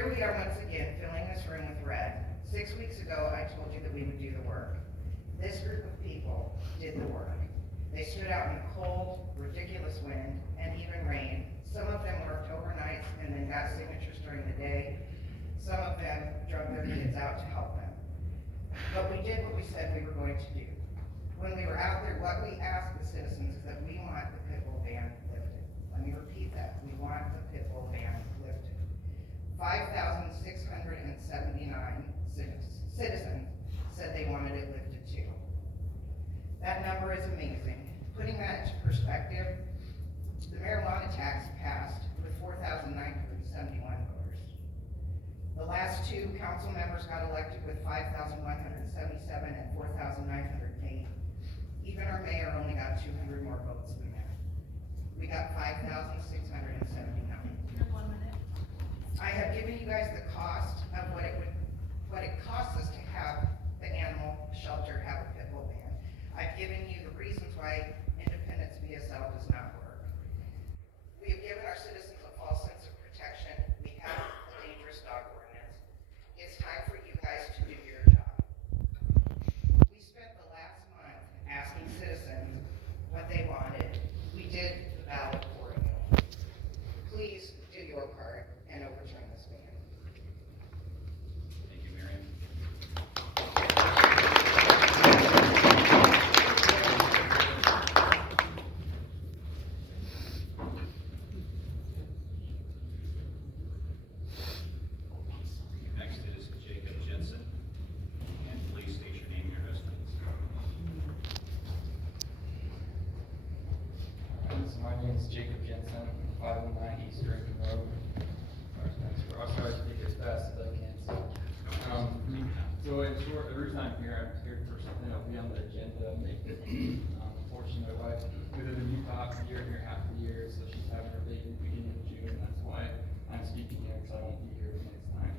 Here we are once again filling this room with red. 6 weeks ago, I told you that we would do the work. This group of people did the work. They stood out in the cold, ridiculous wind, and even rain. Some of them worked overnights and then got signatures during the day. Some of them drug their kids out to help them. But we did what we said we were going to do. When we were out there, what we asked the citizens is that we want the pit bull ban lifted. Let me repeat that. We want the pit bull ban lifted. 5,679 citizens said they wanted it lifted too. That number is amazing. Putting that into perspective, the marijuana tax passed with 4,971 voters. The last two council members got elected with 5,177 and 4,908. Even our mayor only got 200 more votes than that. We got 5,679. 1 minute. I have given you guys the cost of what it costs us to have the animal shelter have a pit bull ban. I've given you the reasons why Independence VSL does not work. We have given our citizens a false sense of protection. We have a dangerous dog ordinance. It's time for you guys to do your job. We spent the last month asking citizens what they wanted. We did the ballot for you. Please do your part and overturn this ban. Thank you, Miriam. Next is Jacob Jensen. And please state your name and your residence. So my name is Jacob Jensen, 509 East Drinking Road. I'll try to speak as fast as I can. So in short, the reason I'm here for something that'll be on the agenda. Unfortunately, my wife, we live in Utah for a year and a half a year, so she's having her baby at the beginning of June. That's why I'm speaking here, because I won't be here the next time.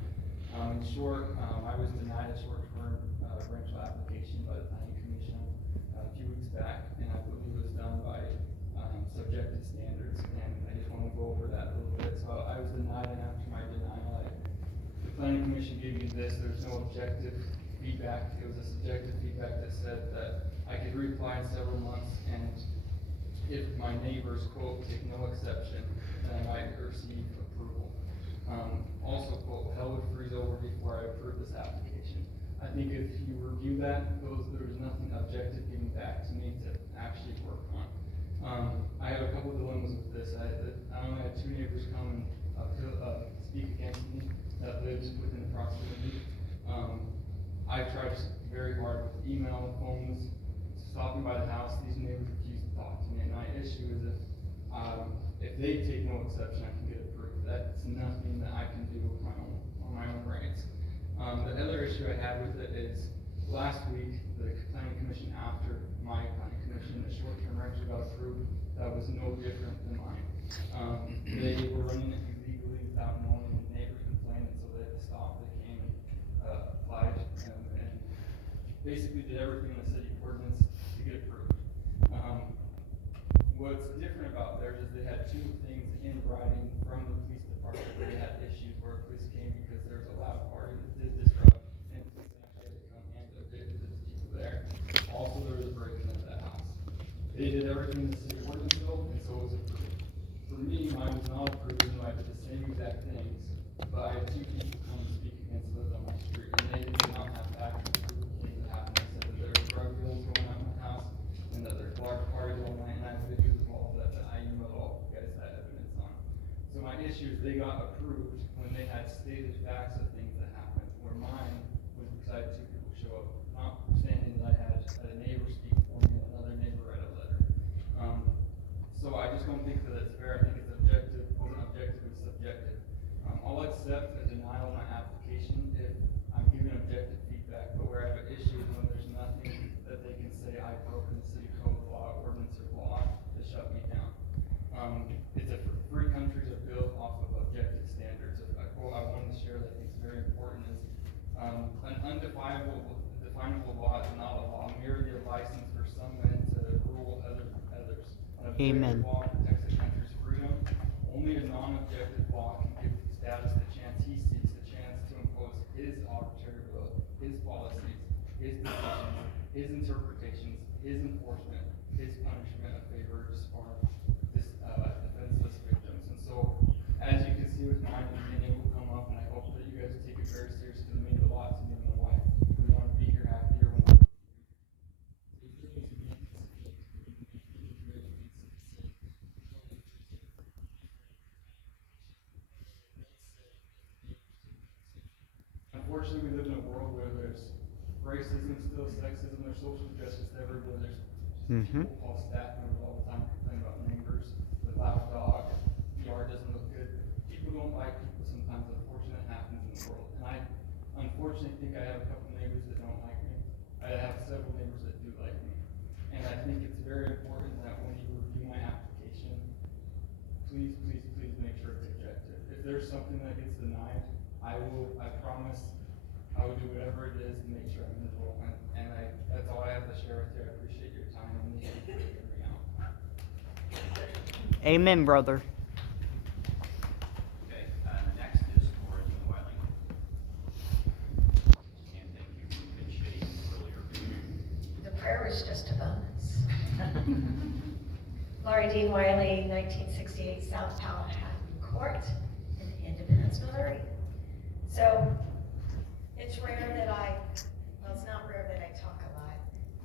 In short, I was denied a short-term rental application by the planning commission a few weeks back, and I believe it was done by subjective standards, and I just want to go over that a little bit. So I was denied, and after my denial, the planning commission gave me this. There's no objective feedback. It was a subjective feedback that said that I could reapply in several months, and if my neighbors, quote, take no exception, then I might receive approval. Also, quote, hell would freeze over before I approve this application. I think if you review that, there's nothing objective given back to me to actually work on. I have a couple of dilemmas with this. I only had two neighbors come and speak against me that lives within the proximity. I tried very hard with email, phones, stopping by the house. These neighbors refuse to talk to me, and my issue is if they take no exception, I can get approved. That's nothing that I can do on my own rights. The other issue I had with it is last week, the planning commission, after my planning commission, the short-term rental got approved. That was no different than mine. They were running it illegally without knowing, and neighbors complained, and so they had to stop. They came and applied and basically did everything in the city ordinance to get approved. What's different about theirs is they had two things in writing from the police department where they had issues where police came because there was a loud party that did disrupt, and police actually had to come and evict the people there. Also, there was a break-in of that house. They did everything in the city ordinance bill, and so it was approved. For me, mine was not approved, even though I did the same exact things, but I had two people come and speak against those on my street, and they did not have facts to prove the things that happened. They said that there were drug deals going on in my house, and that there's large parties all night, and I have videos of all that I emailed all you guys that evidence on. So my issue is they got approved when they had stated facts of things that happened, where mine was because I had two people show up, notwithstanding that I had a neighbor speak for me and another neighbor write a letter. So I just don't think that it's fair. I think it's objective. It wasn't objective, it's subjective. I'll accept a denial of my application if I'm given objective feedback, but where I have an issue is when there's nothing that they can say I broke in the city code law, ordinance, or law to shut me down. It's a free country to build off of objective standards. A quote I wanted to share that I think is very important is an definable law is not a law, merely a license for some men to rule others. An objective law protects the country's freedom. Only a non-objective law can give status the chance he seeks to his interpretations, his enforcement, his punishment of favors for this defenseless victims. And so, as you can see with mine, and being able to come up, and I hope that you guys take it very seriously, it means a lot to me and my wife. We want to be here half the year when we're unfortunately, we live in a world where there's racism still, sexism, there's social justice everywhere. There's people call staff members all the time complaining about neighbors with loud dog, yard doesn't look good. People don't like people sometimes. Unfortunately, it happens in the world. And I unfortunately think I have a couple neighbors that don't like me. I have several neighbors that do like me. And I think it's very important that when you review my application, please make sure it's objective. If there's something that gets denied, I promise I will do whatever it is to make sure I'm in the role. And that's all I have to share with you. I appreciate your time and thank you for hearing me out. Amen, brother. Okay, next is Laura Dean Wiley. And thank you for initiating earlier. The prayer was just a bonus. Laurie Dean Wiley, 1968 South Powhatan Court in Independence, Missouri. So, it's rare that well, it's not rare that I talk a lot.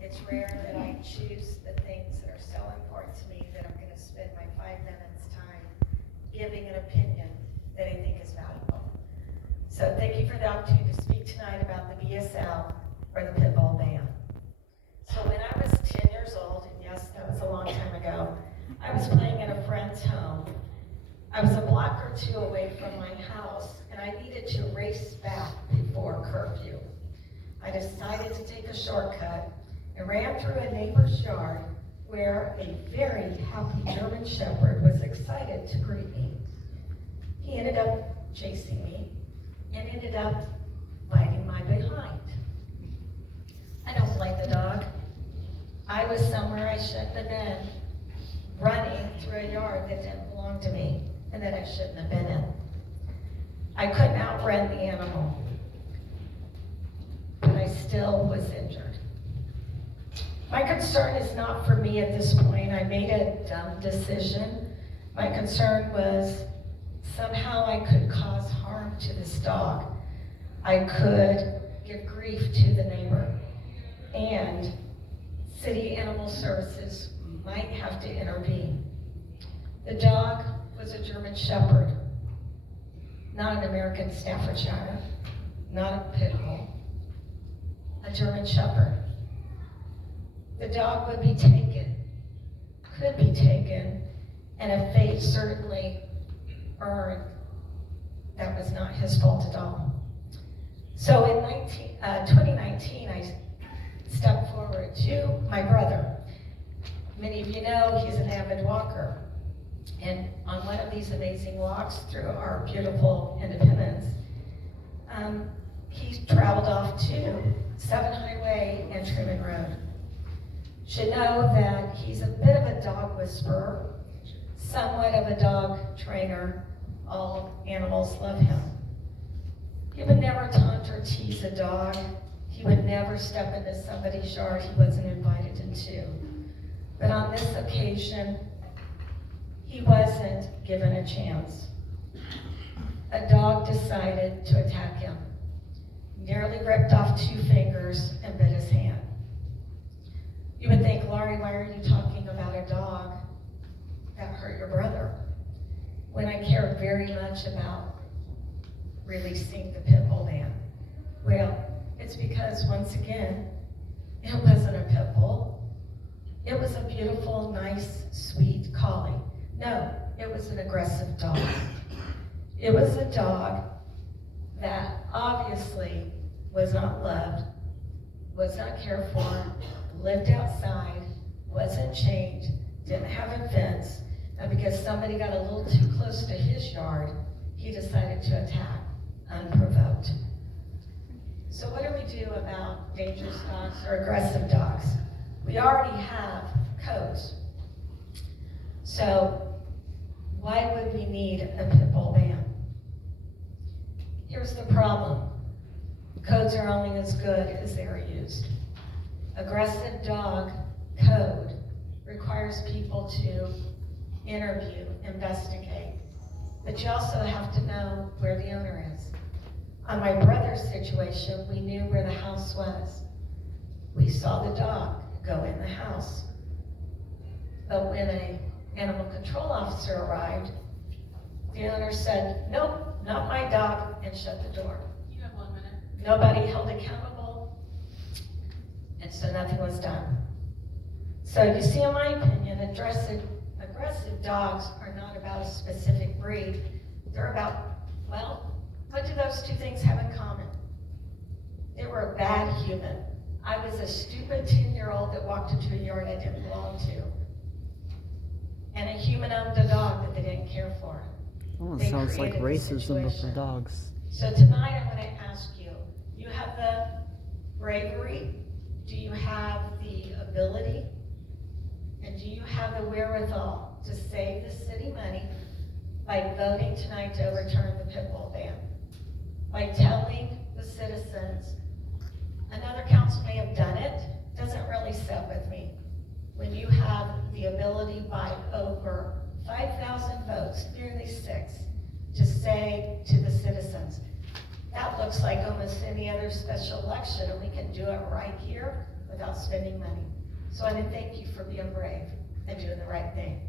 It's rare that I choose the things that are so important to me that I'm going to spend my 5 minutes time giving an opinion that I think is valuable. So thank you for the opportunity to speak tonight about the BSL, or the pit bull ban. So when I was 10 years old, and yes, that was a long time ago, I was playing at a friend's home. I was a block or two away from my house, and I needed to race back before curfew. I decided to take a shortcut and ran through a neighbor's yard where a very happy German Shepherd was excited to greet me. He ended up chasing me and ended up biting my behind. I don't blame the dog. I was somewhere I shouldn't have been, running through a yard that didn't belong to me and that I shouldn't have been in. I couldn't outrun the animal, but I still was injured. My concern is not for me at this point. I made a dumb decision. My concern was somehow I could cause harm to this dog. I could give grief to the neighbor, and City Animal Services might have to intervene. The dog was a German Shepherd, not an American Staffordshire, not a pit bull, a German Shepherd. The dog would be taken, could be taken, and a fate certainly earned that was not his fault at all. So in 2019, I stepped forward to my brother. Many of you know he's an avid walker. And on one of these amazing walks through our beautiful Independence, he traveled off to 7 Highway and Truman Road. Should know that he's a bit of a dog whisperer, somewhat of a dog trainer. All animals love him. He would never taunt or tease a dog. He would never step into somebody's yard he wasn't invited into. But on this occasion, he wasn't given a chance. A dog decided to attack him, nearly ripped off 2 fingers and bit his hand. You would think, Laurie, why are you talking about a dog that hurt your brother? When I care very much about releasing the pit bull ban. Well, it's because, once again, it wasn't a pit bull. It was a beautiful, nice, sweet collie. No, it was an aggressive dog. It was a dog that obviously was not loved, was not cared for, lived outside, wasn't chained, didn't have a fence, and because somebody got a little too close to his yard, he decided to attack unprovoked. So what do we do about dangerous dogs or aggressive dogs? We already have codes. So why would we need a pit bull ban? Here's the problem. Codes are only as good as they are used. aggressive dog code requires people to interview, investigate. But you also have to know where the owner is. On my brother's situation, we knew where the house was. We saw the dog go in the house. But when an animal control officer arrived, the owner said, nope, not my dog, and shut the door. You have 1 minute. Nobody held accountable, and so nothing was done. So you see, in my opinion, aggressive dogs are not about a specific breed. They're about, well, what do those two things have in common? They were a bad human. I was a stupid 10-year-old that walked into a yard I didn't belong to. And a human owned a dog that they didn't care for. Oh, They it sounds like created the racism with the situation. dogs. So tonight I'm going to ask you, you have the bravery? Do you have the ability? And do you have the wherewithal to save the city money by voting tonight to overturn the pit bull ban? By telling the citizens, another council may have done it, doesn't really sit with me. When you have the ability by over 5,000 votes, nearly 6, to say to the citizens, that looks like almost any other special election, and we can do it right here without spending money. So I want to thank you for being brave and doing the right thing.